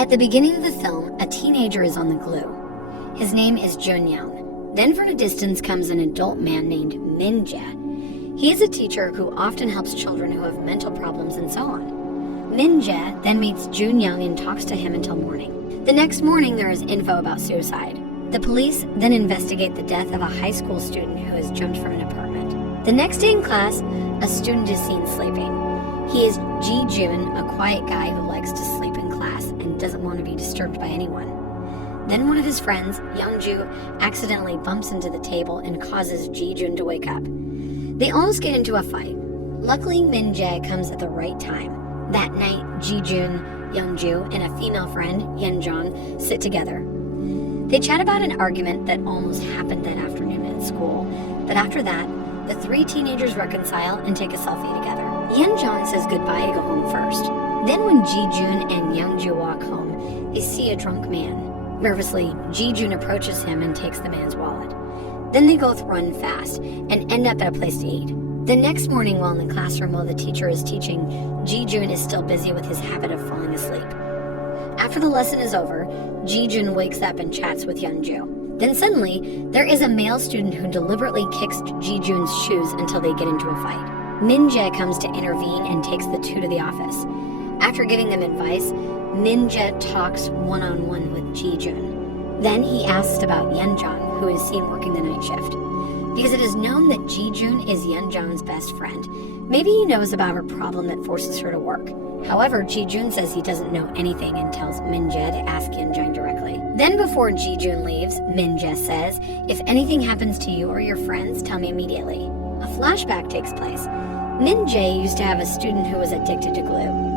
At the beginning of the film, a teenager is on the glue. His name is Junyoung. Then from a distance comes an adult man named Min-jae. He is a teacher who often helps children who have mental problems and so on. Min-jae then meets Junyoung and talks to him until morning. The next morning, there is info about suicide. The police then investigate the death of a high school student who has jumped from an apartment. The next day in class, a student is seen sleeping. He is Ji-jun, a quiet guy who likes to sleep in class and doesn't want to be disturbed by anyone. Then one of his friends, Young-ju, accidentally bumps into the table and causes Ji-jun to wake up. They almost get into a fight. Luckily, Min-jae comes at the right time. That night, Ji-jun, Young-ju, and a female friend, Yen-jong, sit together. They chat about an argument that almost happened that afternoon at school, but after that, the three teenagers reconcile and take a selfie together. Yen-jong says goodbye to go home first. Then when Ji-jun and Young-ju walk home, they see a drunk man. Nervously, Ji-jun approaches him and takes the man's wallet. Then they both run fast and end up at a place to eat. The next morning, while in the classroom while the teacher is teaching, Ji-jun is still busy with his habit of falling asleep. After the lesson is over, Ji-jun wakes up and chats with Young-ju. Then suddenly, there is a male student who deliberately kicks Ji-jun's shoes until they get into a fight. Min-jae comes to intervene and takes the two to the office. After giving them advice, Min-jae talks one-on-one with Ji-jun. Then he asks about Yen-jong, who is seen working the night shift. Because it is known that Ji-jun is Yen-jong's best friend, maybe he knows about her problem that forces her to work. However, Ji-jun says he doesn't know anything and tells Min-jae to ask Yen-jong directly. Then before Ji-jun leaves, Min-jae says, "If anything happens to you or your friends, tell me immediately." A flashback takes place. Min-jae used to have a student who was addicted to glue.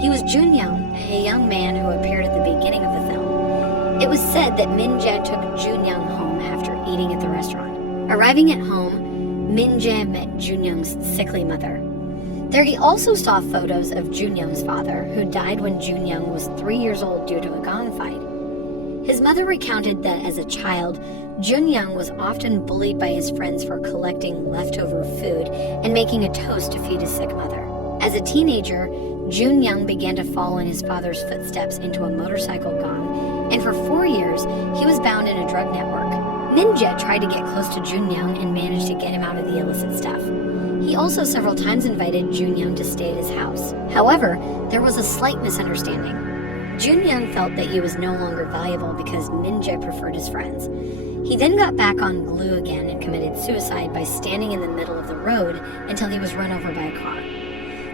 He was Junyoung, a young man who appeared at the beginning of the film. It was said that Min-jae took Junyoung home after eating at the restaurant. Arriving at home, Min-jae met Junyoung's sickly mother. There he also saw photos of Junyoung's father, who died when Junyoung was 3 years old due to a gong fight. His mother recounted that as a child, Junyoung was often bullied by his friends for collecting leftover food and making a toast to feed his sick mother. As a teenager, Junyoung began to follow in his father's footsteps into a motorcycle gang, and for 4 years, he was bound in a drug network. Min-jae tried to get close to Junyoung and managed to get him out of the illicit stuff. He also several times invited Junyoung to stay at his house. However, there was a slight misunderstanding. Junyoung felt that he was no longer valuable because Min-jae preferred his friends. He then got back on glue again and committed suicide by standing in the middle of the road until he was run over by a car.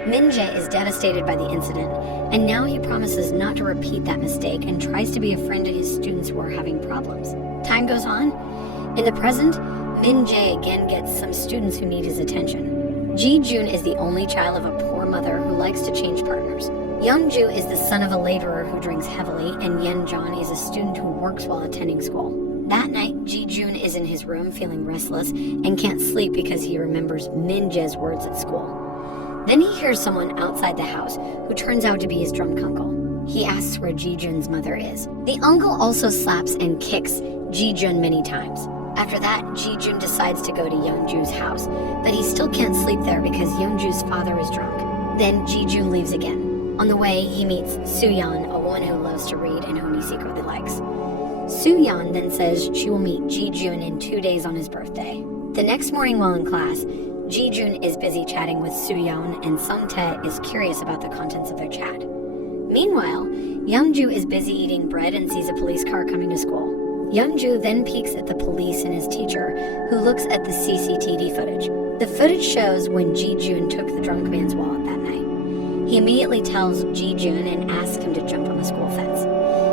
Min-jae is devastated by the incident, and now he promises not to repeat that mistake and tries to be a friend to his students who are having problems. Time goes on. In the present, Min-jae again gets some students who need his attention. Ji-jun is the only child of a poor mother who likes to change partners. Young-ju is the son of a laborer who drinks heavily, and Yen-jong is a student who works while attending school. That night, Ji-jun is in his room feeling restless and can't sleep because he remembers Min-jae's words at school. Then he hears someone outside the house who turns out to be his drunk uncle. He asks where Ji-jun's mother is. The uncle also slaps and kicks Ji-jun many times. After that, Ji-jun decides to go to Young-ju's house, but he still can't sleep there because Young-ju's father is drunk. Then Ji-jun leaves again. On the way, he meets Soo-yeon, a woman who loves to read and whom he secretly likes. Soo-yeon then says she will meet Ji-jun in 2 days on his birthday. The next morning while in class, Ji-jun is busy chatting with Soo-yeon, and Sung-tae is curious about the contents of their chat. Meanwhile, Young-ju is busy eating bread and sees a police car coming to school. Young-ju then peeks at the police and his teacher, who looks at the CCTV footage. The footage shows when Ji-jun took the drunk man's wallet that night. He immediately tells Ji-jun and asks him to jump on the school fence.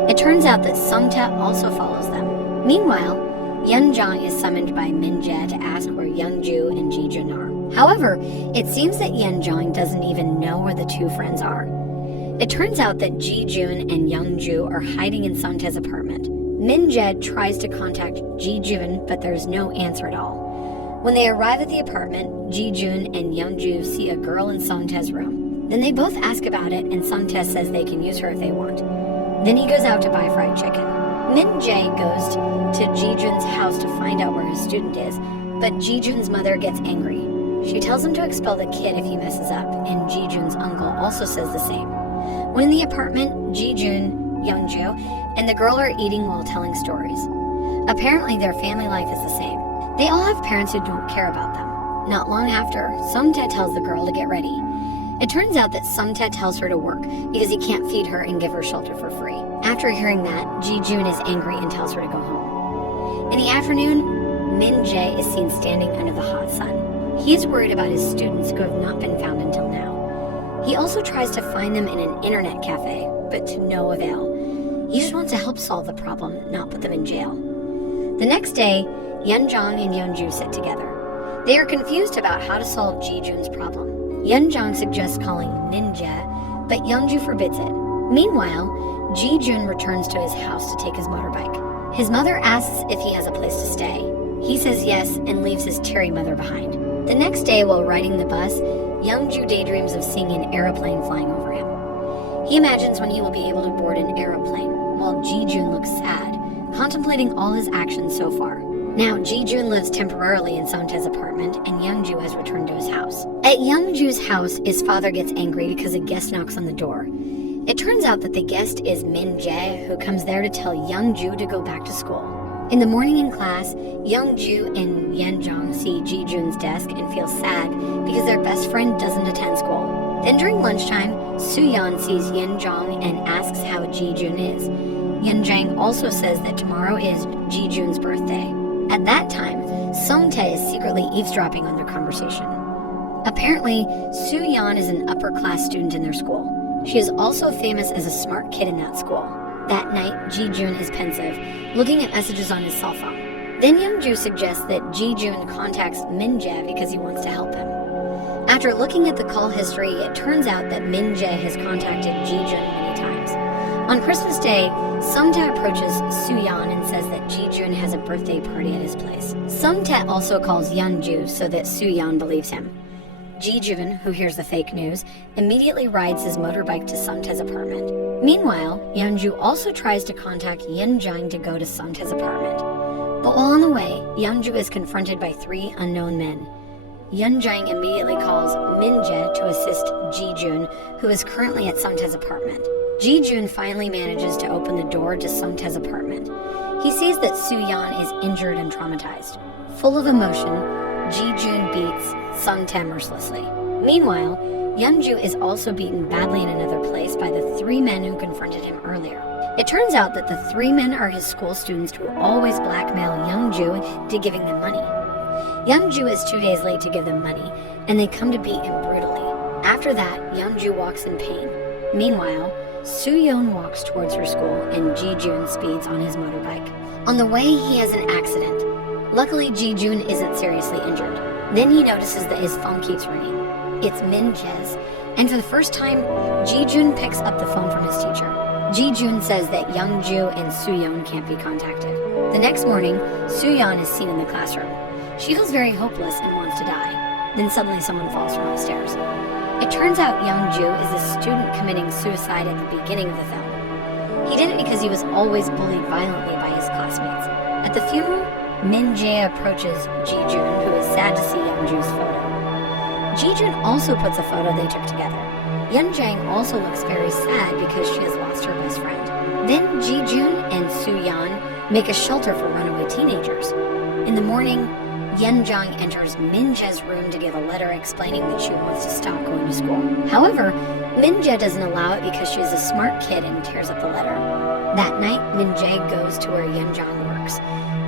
It turns out that Sung-tae also follows them. Meanwhile, Yen-jong is summoned by Min-jae to ask where Young-ju and Ji-jun are. However, it seems that Yen-jong doesn't even know where the two friends are. It turns out that Ji-jun and Young-ju are hiding in Sung-tae's apartment. Min-jae tries to contact Ji-jun, but there's no answer at all. When they arrive at the apartment, Ji-jun and Young-ju see a girl in Sung-tae's room. Then they both ask about it, and Sung-tae says they can use her if they want. Then he goes out to buy fried chicken. Min-jae goes to Ji-jun's house to find out where his student is, but Ji-jun's mother gets angry. She tells him to expel the kid if he messes up, and Ji-jun's uncle also says the same. When in the apartment, Ji-jun, Youngju, and the girl are eating while telling stories. Apparently, their family life is the same. They all have parents who don't care about them. Not long after, Sungtae tells the girl to get ready. It turns out that Sungtae tells her to work because he can't feed her and give her shelter for free. After hearing that, Ji-jun is angry and tells her to go home. In the afternoon, Min-jae is seen standing under the hot sun. He is worried about his students who have not been found until now. He also tries to find them in an internet cafe, but to no avail. He just wants to help solve the problem, not put them in jail. The next day, Yeonjong and Yeonju sit together. They are confused about how to solve Ji-jun's problem. Yeonjong suggests calling Min-jae, but Yeonju forbids it. Meanwhile, Ji-jun returns to his house to take his motorbike. His mother asks if he has a place to stay. He says yes and leaves his teary mother behind. The next day, while riding the bus, Yeonju daydreams of seeing an aeroplane flying over him. He imagines when he will be able to board an aeroplane, while Ji-jun looks sad, contemplating all his actions so far. Now, Ji-jun lives temporarily in Sungtae's apartment, and Yeonju has returned to his house. At Yeonju's house, his father gets angry because a guest knocks on the door. It turns out that the guest is Min-jae, who comes there to tell Yeonju to go back to school. In the morning in class, Yeonju and Yeonjong see Ji-jun's desk and feel sad because their best friend doesn't attend school. Then during lunchtime, Soo-yeon sees Yeonjong and asks how Ji-jun is. Yeonjang also says that tomorrow is Ji-jun's birthday. At that time, Sungtae is secretly eavesdropping on their conversation. Apparently, Soo-yeon is an upper-class student in their school. She is also famous as a smart kid in that school. That night, Ji-jun is pensive, looking at messages on his cell phone. Then Yeonju suggests that Ji-jun contacts Min-jae because he wants to help him. After looking at the call history, it turns out that Min-jae has contacted Ji-jun many times. On Christmas Day, Sungtae approaches Soo-yeon and says that Ji-jun has a birthday party at his place. Sungtae also calls Yeonju so that Soo-yeon believes him. Ji-jun, who hears the fake news, immediately rides his motorbike to Sungtae's apartment. Meanwhile, Yeonju also tries to contact Yeonjang to go to Sungtae's apartment. But while on the way, Yeonju is confronted by 3 unknown men. Yeonjang immediately calls Min-jae to assist Ji-jun, who is currently at Sungtae's apartment. Ji-jun finally manages to open the door to Sungtae's apartment. He sees that Soo-yeon is injured and traumatized. Full of emotion, Ji-jun beats Sungtae mercilessly. Meanwhile, Yeonju is also beaten badly in another place by the 3 men who confronted him earlier. It turns out that the 3 men are his school students who always blackmail Yeonju into giving them money. Yeonju is 2 days late to give them money, and they come to beat him brutally. After that, Yeonju walks in pain. Meanwhile, Soo-yeon walks towards her school and Ji-jun speeds on his motorbike. On the way, he has an accident. Luckily, Ji-jun isn't seriously injured. Then he notices that his phone keeps ringing. It's Min-jae's, and for the first time, Ji-jun picks up the phone from his teacher. Ji-jun says that Yeonju and Soo-yeon can't be contacted. The next morning, Soo-yeon is seen in the classroom. She feels very hopeless and wants to die. Then suddenly someone falls from the stairs. It turns out Yeonju is a student committing suicide at the beginning of the film. He did it because he was always bullied violently by his classmates. At the funeral, Min-jae approaches Ji-jun, who is sad to see Yeonju's photo. Ji-jun also puts a photo they took together. Yeonjang also looks very sad because she has lost her best friend. Then Ji-jun and Soo-yeon make a shelter for runaway teenagers. In the morning, Yeonjang enters Min-jae's room to give a letter explaining that she wants to stop going to school. However, Min-jae doesn't allow it because she's a smart kid and tears up the letter. That night, Min-jae goes to where Yeonjang works.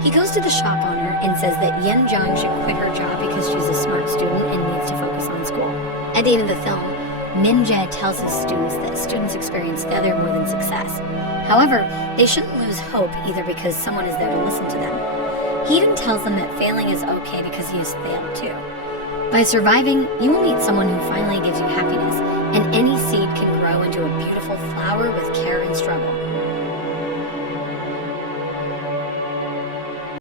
He goes to the shop owner and says that Yeonjang should quit her job because she's a smart student and needs to focus on school. At the end of the film, Min-jae tells his students that students experience failure more than success. However, they shouldn't lose hope either because someone is there to listen to them. He even tells them that failing is okay because he has failed too. By surviving, you will meet someone who finally gives you happiness, and any seed can grow into a beautiful flower with care and struggle.